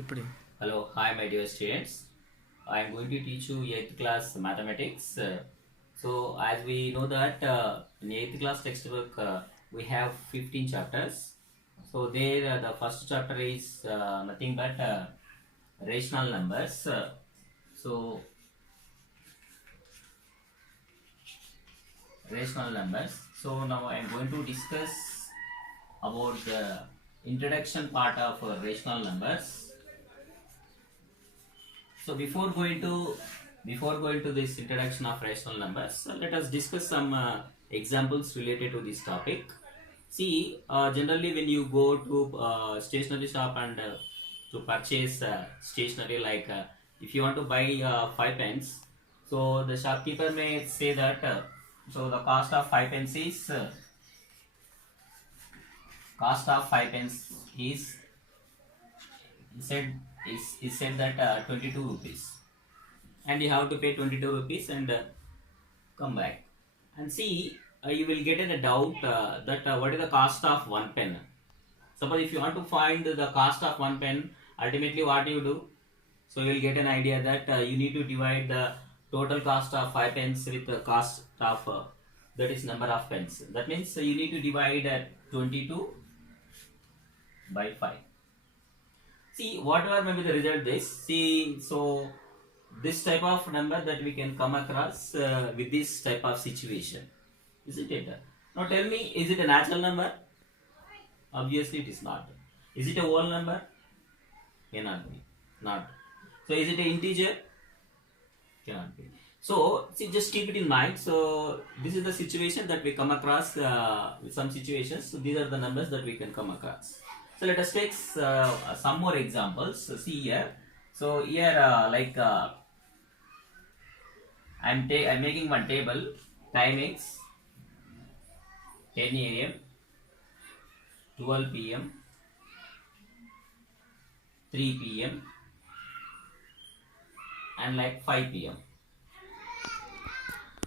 ఇప్పుడు Hello, hi my dear students. I am going to teach you 8th class mathematics. So as we know that in 8th class textbook we have 15 chapters. So there the first chapter is nothing but rational numbers. So rational numbers. So now I am going to discuss about the introduction part of rational numbers. So before going to this introduction of rational numbers, let us discuss some examples related to this topic. See, generally when you go to stationery shop and to purchase stationery, like if you want to buy 5 pence, so the shopkeeper may say that so the cost of 5 pence is said is said that 22 rupees, and you have to pay 22 rupees and come back and see, you will get in a doubt that what is the cost of one pen. Suppose if you want to find the cost of one pen, ultimately what you do, so you will get an idea that you need to divide the total cost of 5 pence with the cost of that is number of pens. That means you need to divide 22 by 5. See, whatever may be the result this, see, so this type of number that we can come across with this type of situation, isn't it? Now tell me, is it a natural number? Obviously it is not. Is it a whole number? Cannot be. Not. So is it an integer? Cannot be. So see, just keep it in mind. So this is the situation that we come across with some situations. So these are the numbers that we can come across. So let us take some more examples. So see here. So here I'm making one table. Time is 10 a.m., 12 p.m., 3 p.m. and like 5 p.m.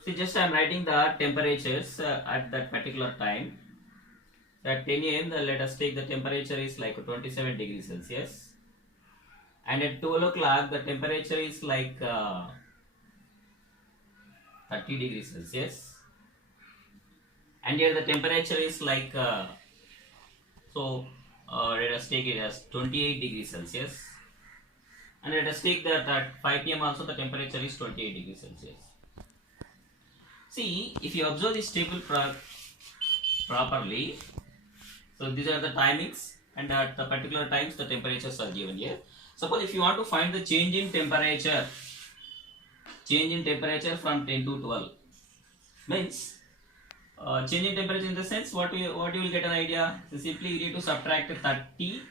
See, just I'm writing the temperatures at that particular time. At 10 a.m., let us take the temperature is like 27 degrees Celsius. And at 12 o'clock, the temperature is like 30 degrees Celsius. And here the temperature is like, let us take it as 28 degrees Celsius. And let us take that at 5 p.m. also the temperature is 28 degrees Celsius. See, if you observe this table properly, so these are the timings, and at the particular times the temperatures are given here. Suppose if you want to find the change in temperature from 10 to 12, means change in temperature in the sense what you will get an idea. So simply you need to subtract 30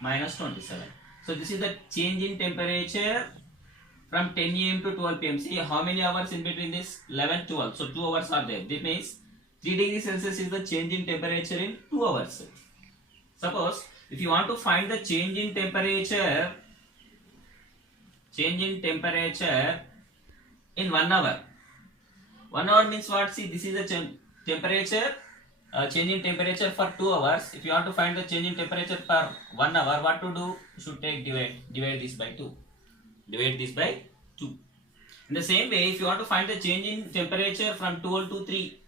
minus 27. So this is the change in temperature from 10 a.m. to 12 p.m. See how many hours in between this? 11, 12. So 2 hours are there. That means 3 degrees Celsius is the change in temperature in 2 hours. Suppose if you want to find the change in temperature in 1 hour. 1 hour means what? See, this is the temperature, change in temperature for 2 hours. If you want to find the change in temperature per 1 hour, what to do? You should take divide this by 2. Divide this by 2. In the same way, if you want to find the change in temperature from 12 to 3,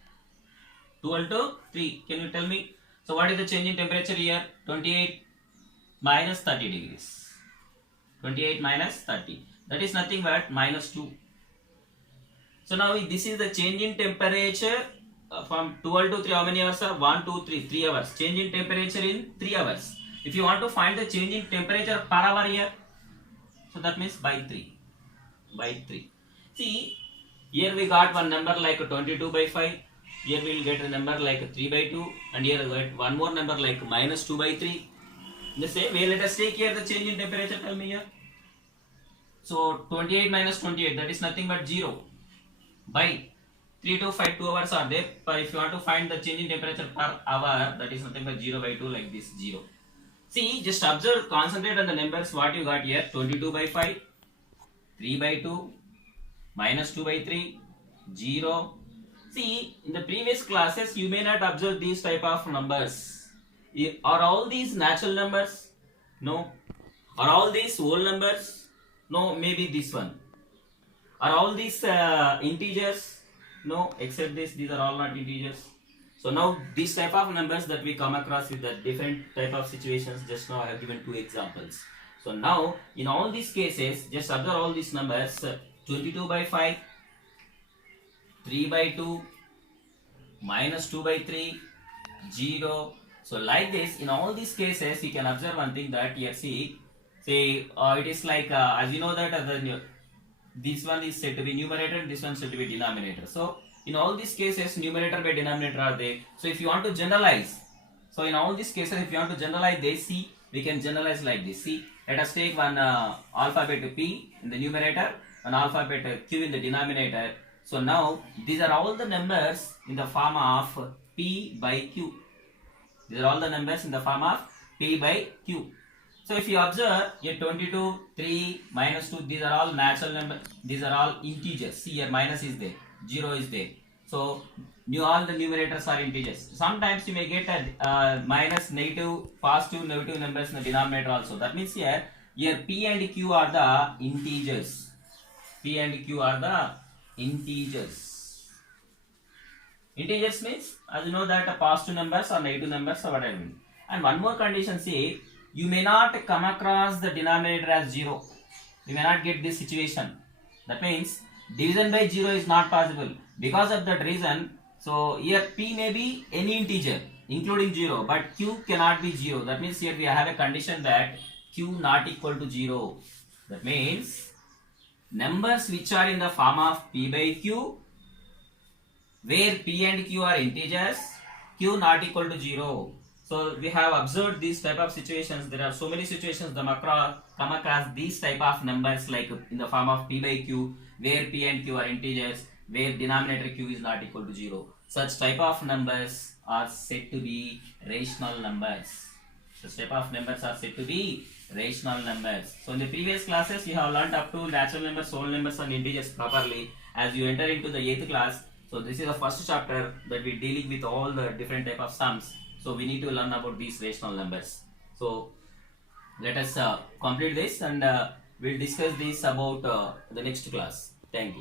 12 to 3, can you tell me? So what is the change in temperature here? 28 minus 30 degrees. 28 minus 30. That is nothing but minus 2. So now this is the change in temperature from 12 to 3. How many hours are? 1, 2, 3. 3 hours. Change in temperature in 3 hours. If you want to find the change in temperature per hour here, so that means by 3. By 3. See, here we got one number like 22 by 5. Here we will get a number like 3 by 2. And here we get one more number like minus 2 by 3. In the same way, let us take here the change in temperature. Tell me here. So 28 minus 28, that is nothing but 0. By 3 to 5, 2 hours are there. But if you want to find the change in temperature per hour, that is nothing but 0 by 2, like this 0. See, just observe, concentrate on the numbers what you got here. 22 by 5, 3 by 2, minus 2 by 3, 0. See, in the previous classes, you may not observe these type of numbers. Are all these natural numbers? No. Are all these whole numbers? No, maybe this one. Are all these integers? No, except this, these are all not integers. So now these type of numbers that we come across with the different type of situations, just now I have given two examples. So now in all these cases, just observe all these numbers, 22 by 5, 3 by 2, minus 2 by 3, 0. So like this, in all these cases, you can observe one thing that here see, say it is like as you know that this one is said to be numerator, this one is said to be denominator. So in all these cases, numerator by denominator are there. So if you want to generalize, so in all these cases, if you want to generalize this, see, we can generalize like this. See, let us take one alphabet P in the numerator, an alphabet Q in the denominator. So now these are all the numbers in the form of P by Q. These are all the numbers in the form of P by Q. So if you observe here 22, 3, minus 2, these are all natural numbers, these are all integers. See here minus is there, 0 is there. So all the numerators are integers. Sometimes you may get a minus, negative, positive, negative numbers in the denominator also. That means here P and Q are the integers. P and Q are the integers. Integers means, as you know that positive numbers or negative numbers or whatever. And one more condition, see, you may not come across the denominator as 0. You may not get this situation. That means division by 0 is not possible. Because of that reason, so here P may be any integer including 0, but Q cannot be 0. That means here we have a condition that Q not equal to 0. That means numbers which are in the form of P by Q, where P and Q are integers, Q not equal to 0. So we have observed these type of situations. There are so many situations that come across these type of numbers like in the form of P by Q, where P and Q are integers, where denominator Q is not equal to 0. Such type of numbers are said to be rational numbers. Such type of numbers are said to be rational numbers. So in the previous classes, you have learnt up to natural numbers, whole numbers and integers properly. As you enter into the 8th class, so this is the first chapter that we dealing with all the different type of sums. So we need to learn about these rational numbers. So let us complete this and we'll discuss this about the next class. Thank you.